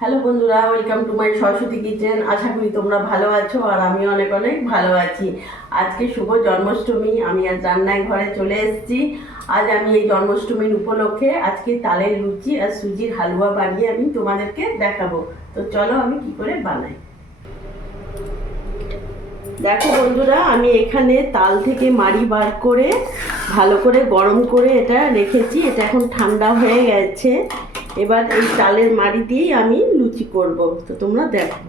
Hello বন্ধুরা, welcome to my Saraswati kitchen. আশা করি তোমরা ভালো আছো আর আমি অনেক অনেক ভালো আছি। আজকে শুভ জন্মাষ্টমী। আমি আজ রান্নায় ঘরে চলে এসেছি। আজ আমি এই জন্মাষ্টমীর উপলক্ষে আজকে তালের লুচি আর সুজির হালুয়া বানিয়ে আমি তোমাদেরকে দেখাবো। তো চলো আমি কি করে বানাই। দেখো বন্ধুরা, আমি এখানে তাল থেকে মাড়ি বার করে ভালো করে গরম করে এটা রেখেছি। এটা এখন ঠান্ডা হয়ে গেছে। এবার এই তালের মাড়ি দিয়েই আমি লুচি করব। তো তোমরা দেখো,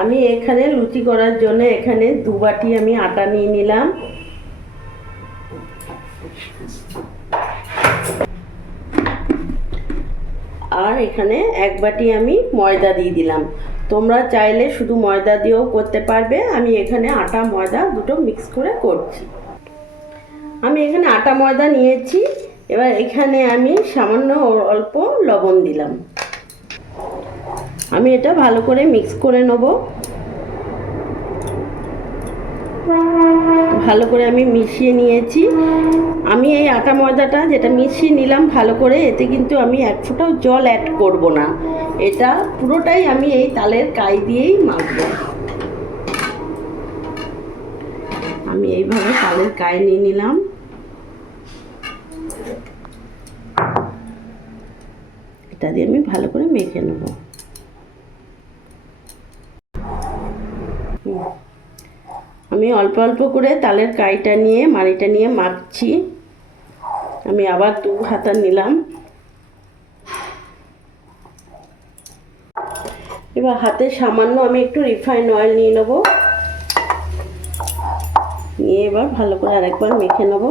আমি এখানে লুচি করার জন্য এখানে 2 বাটি আমি আটা নিয়ে নিলাম। আর এখানে 1 বাটি আমি ময়দা দিয়ে দিলাম। তোমরা চাইলে শুধু ময়দা দিয়েও করতে পারবে। আমি এখানে আটা ময়দা দুটো মিক্স করে করছি। আমি এখানে আটা ময়দা নিয়েছি। এবার এখানে আমি সামান্য অল্প লবণ দিলাম। আমি এটা ভালো করে মিক্স করে নেব। ভালো করে আমি মিশিয়ে নিয়েছি। আমি এই আটা ময়দাটা যেটা মিশিয়ে নিলাম ভালো করে, এতে কিন্তু আমি 1 ফোঁটাও জল অ্যাড করব না। এটা পুরোটাই আমি এই তালের কাই দিয়েই মাখবো। আমি এইভাবে তালের কাই নিয়ে নিলাম। এটা দিয়ে আমি ভালো করে মেখে নেব। আমি অল্প অল্প করে তালের কাইটা নিয়ে মাড়িটা নিয়ে মাখছি। আমি আবার 2 হাতা নিলাম। এবার হাতে সামান্য আমি একটু রিফাইন অয়েল নিয়ে নেব। নিয়ে এবার ভালো করে আরেকবার মেখে নেব।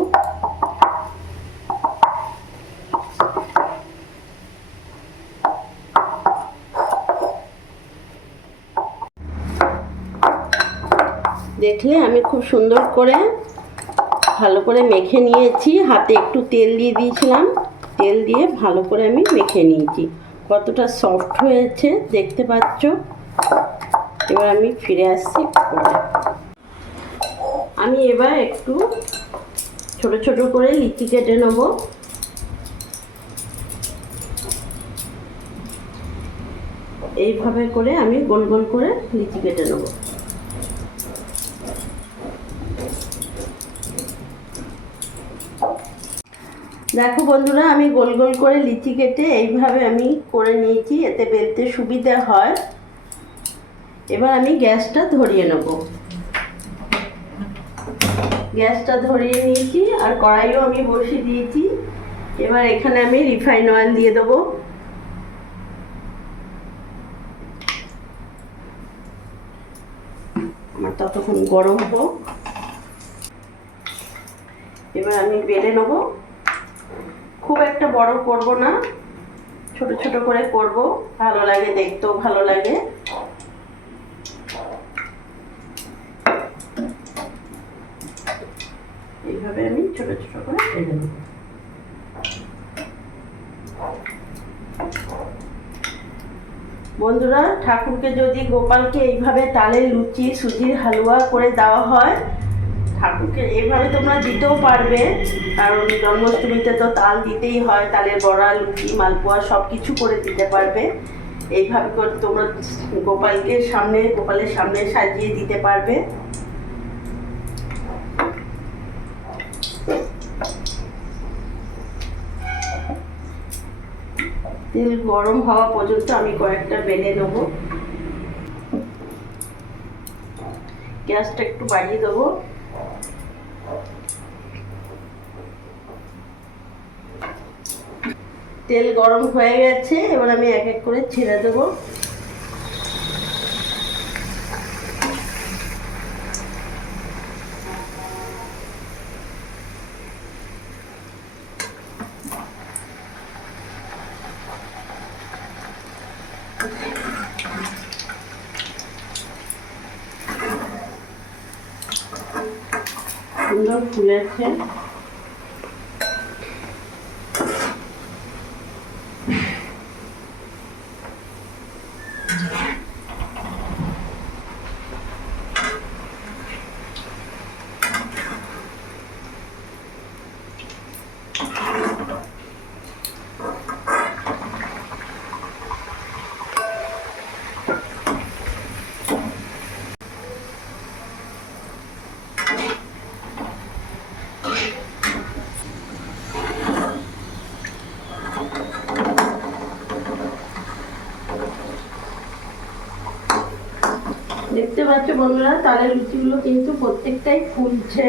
দেখলে আমি খুব সুন্দর করে ভালো করে মেখে নিয়েছি। হাতে একটু তেল দিয়ে দিয়েছিলাম। তেল দিয়ে ভালো করে আমি মেখে নিয়েছি। কতটা সফট হয়েছে দেখতে পাচ্ছ। এবার আমি ফিরে আসছি পরে। আমি এবার একটু ছোট ছোট করে লিচি কেটে নেব। এইভাবে করে আমি গোল গোল করে লিচি কেটে নেব। দেখো বন্ধুরা, আমি গোল গোল করে লিচি কেটে এইভাবে আমি করে নিয়েছি। এতে বেলতে সুবিধা হয়। এবার আমি গ্যাসটা ধরিয়ে নেব। গ্যাসটা ধরিয়ে নিয়েছি আর কড়াইও আমি বসিয়ে দিয়েছি। এবার এখানে আমি রিফাইন অয়েল দিয়ে দেবো। আমার ততক্ষণ গরম হোক। এবার আমি বেলে নেব। খুব একটা বড় করব না, ছোট ছোট করে করব। ভালো লাগে, দেখতেও ভালো লাগে। এইভাবে আমি ছোট ছোট করে বেলে নেব। বন্ধুরা, ঠাকুরকে যদি গোপালকে এইভাবে তালের লুচি সুজির হালুয়া করে দেওয়া হয়, ঠাকুরকে এইভাবে তোমরা দিতেও পারবে। কারণ জন্মাষ্টমীতে তো তাল দিতেই হয়। তালের বড়া, লুচি, মালপোয়া সব কিছু করে দিতে পারবে। এইভাবে করে তোমরা গোপালের সামনে সাজিয়ে দিতে পারবে। তেল গরম হওয়া পর্যন্ত আমি কয়েকটা বেলে নেব। গ্যাসটা একটু বাড়িয়ে দেবো। তেল গরম হয়ে গেছে। এবার আমি এক এক করে ছেড়ে দেবো। সুন্দর ফুলেছে। দেখতে পাচ্ছ বন্ধুরা, তালের লুচিগুলো কিন্তু প্রত্যেকটাই ফুলছে।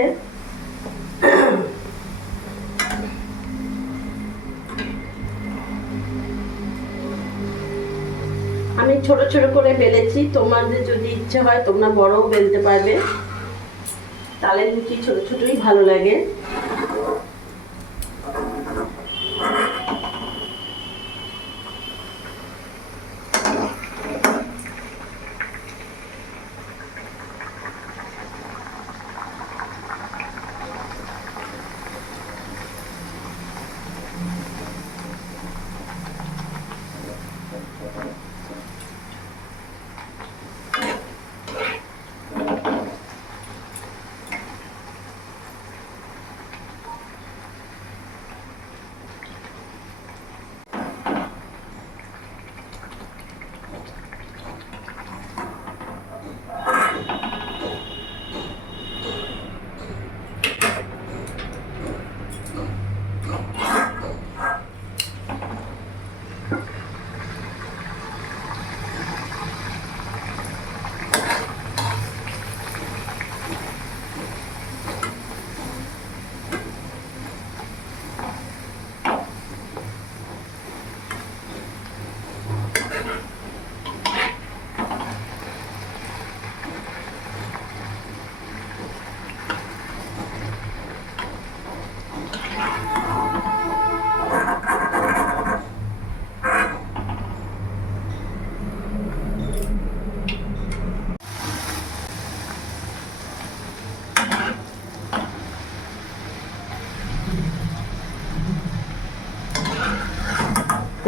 আমি ছোট ছোট করে বেলেছি, তোমাদের যদি ইচ্ছে হয় তোমরা বড়ও বেলতে পারবে। তালের লুচি ছোট ছোটই ভালো লাগে।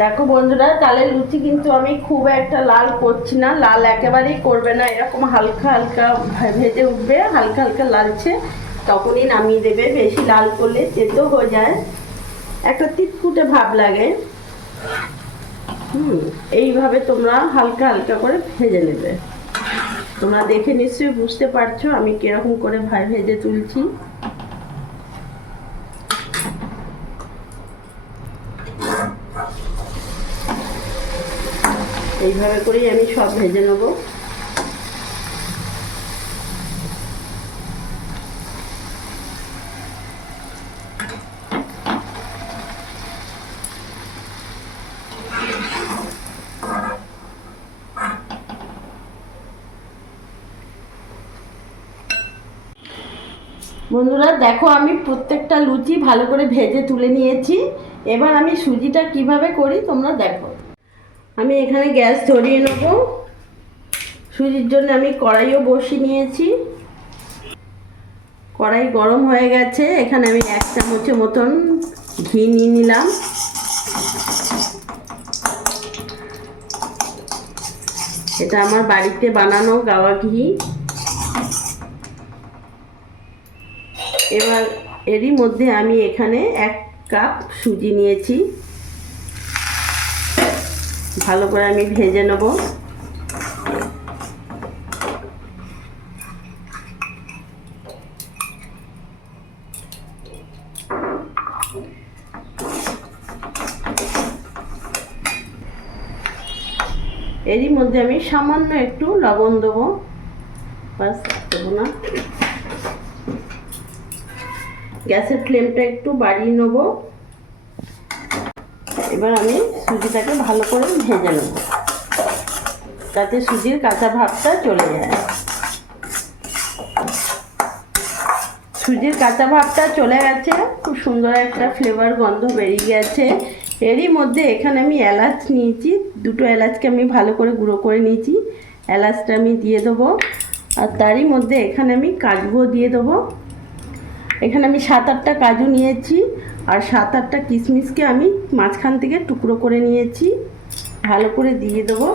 দেখো বন্ধুরা, তালের লুচি কিন্তু আমি খুব একটা লাল করছি না, লাল একেবারেই করবে না, এরকম হালকা হালকা ভেজে উঠবে, হালকা হালকা লালছে তখনই নামিয়ে দেবে। বেশি লাল করলে তেতো হয়ে যায়, একটা তিতকুটে ভাব লাগে। এইভাবে তোমরা হালকা হালকা করে ভেজে নেবে। তোমরা দেখে নিশ্চয়ই বুঝতে পারছো আমি কিরকম করে ভেজে তুলছি। এইভাবে করেই আমি সব ভেজে নেব। বন্ধুরা দেখো, আমি প্রত্যেকটা লুচি ভালো করে ভেজে তুলে নিয়েছি। এবার আমি সুজিটা কিভাবে করি তোমরা দেখো। আমি এখানে গ্যাস ধরিয়ে নেব। সুজির জন্য আমি কড়াইও বসিয়ে নিয়েছি। কড়াই গরম হয়ে গেছে, এখানে আমি 1 চামচের মতন ঘি নিয়ে নিলাম। এটা আমার বাড়িতে বানানো গাওয়া ঘি। এবার এরই মধ্যে আমি এখানে 1 কাপ সুজি নিয়েছি, ভালো করে আমি ভেজে নেব। এরই মধ্যে আমি সামান্য একটু লবণ দেবো, বাস দেবো না। গ্যাসের ফ্লেমটা একটু বাড়িয়ে নেব। এবার আমি সুজিটাকে ভালো করে ভেজে নেব, যাতে সুজির কাঁচা ভাবটা চলে যায়। সুজির কাঁচা ভাবটা চলে গেছে, খুব সুন্দর একটা ফ্লেভার গন্ধ বেরিয়ে গেছে। এরই মধ্যে এখানে আমি এলাচ নিয়েছি, 2টো এলাচকে আমি ভালো করে গুঁড়ো করে নিয়েছি। এলাচটা আমি দিয়ে দেবো, আর তারই মধ্যে এখানে আমি কাজুও দিয়ে দেবো। এখানে আমি 7-8টা কাজু নিয়েছি, আর 7-8টা কিশমিশকে আমি মাঝখান থেকে টুকরো করে নিয়েছি, ভালো করে দিয়ে দেবো।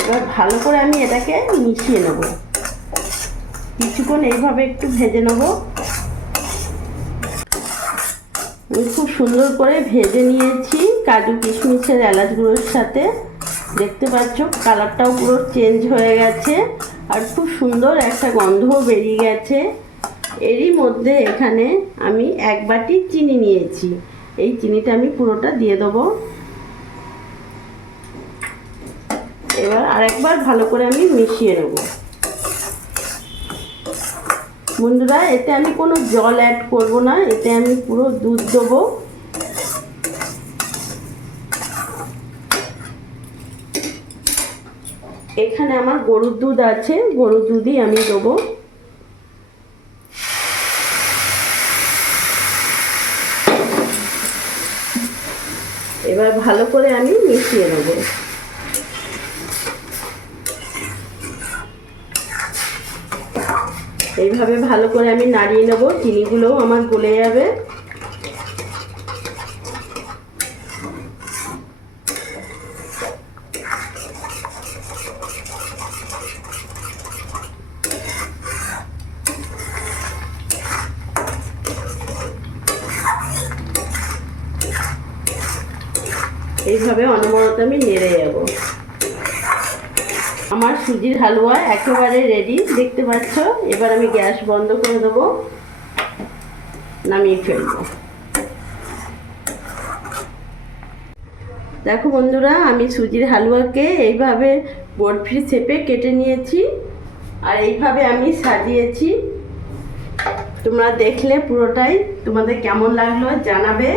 এবার ভালো করে আমি এটাকে মিশিয়ে নেব, কিছুক্ষণ এইভাবে একটু ভেজে নেব। আমি খুব সুন্দর করে ভেজে নিয়েছি কাজু কিশমিশের এলাচ গুঁড়োর সাথে। দেখতে পাচ্ছ কালারটাও পুরো চেঞ্জ হয়ে গেছে, আর খুব সুন্দর একটা গন্ধও বেরিয়ে গেছে। এরই মধ্যে এখানে আমি 1 বাটি চিনি নিয়েছি, এই চিনিটা আমি পুরোটা দিয়ে দেবো। এবার আরেকবার ভালো করে আমি মিশিয়ে নেব। বন্ধুরা, এতে আমি কোনো জল অ্যাড করব না, এতে আমি পুরো দুধ দেবো। এখানে আমার গরুর দুধ আছে, গরুর দুধই আমি দেবো। এবার ভালো করে আমি মিশিয়ে নেব। এইভাবে ভালো করে আমি নাড়িয়ে নেব, চিনিগুলোও আমার গলে যাবে। এইভাবে অনবরত আমি নেড়ে যাব। আমার সুজির হালুয়া একেবারে রেডি, দেখতে পাচ্ছ। এবার আমি গ্যাস বন্ধ করে দেবো, নামিয়ে ফেলবো। দেখো বন্ধুরা, আমি সুজির হালুয়াকে এইভাবে বরফি শেপে কেটে নিয়েছি আর এইভাবে আমি সাজিয়েছি। তোমরা দেখলে পুরোটাই তোমাদের কেমন লাগলো জানাবে।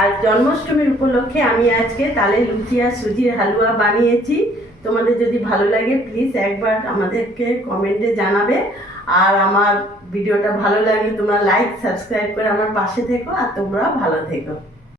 আর জন্মাষ্টমীর উপলক্ষে আমি আজকে তালের লুচি আর সুজির হালুয়া বানিয়েছি। তোমাদের যদি ভালো লাগে প্লিজ একবার আমাদেরকে কমেন্টে জানাবে। আর আমার ভিডিওটা ভালো লাগলে তোমরা লাইক সাবস্ক্রাইব করে আমার পাশে থেকো, আর তোমরা ভালো থেকো।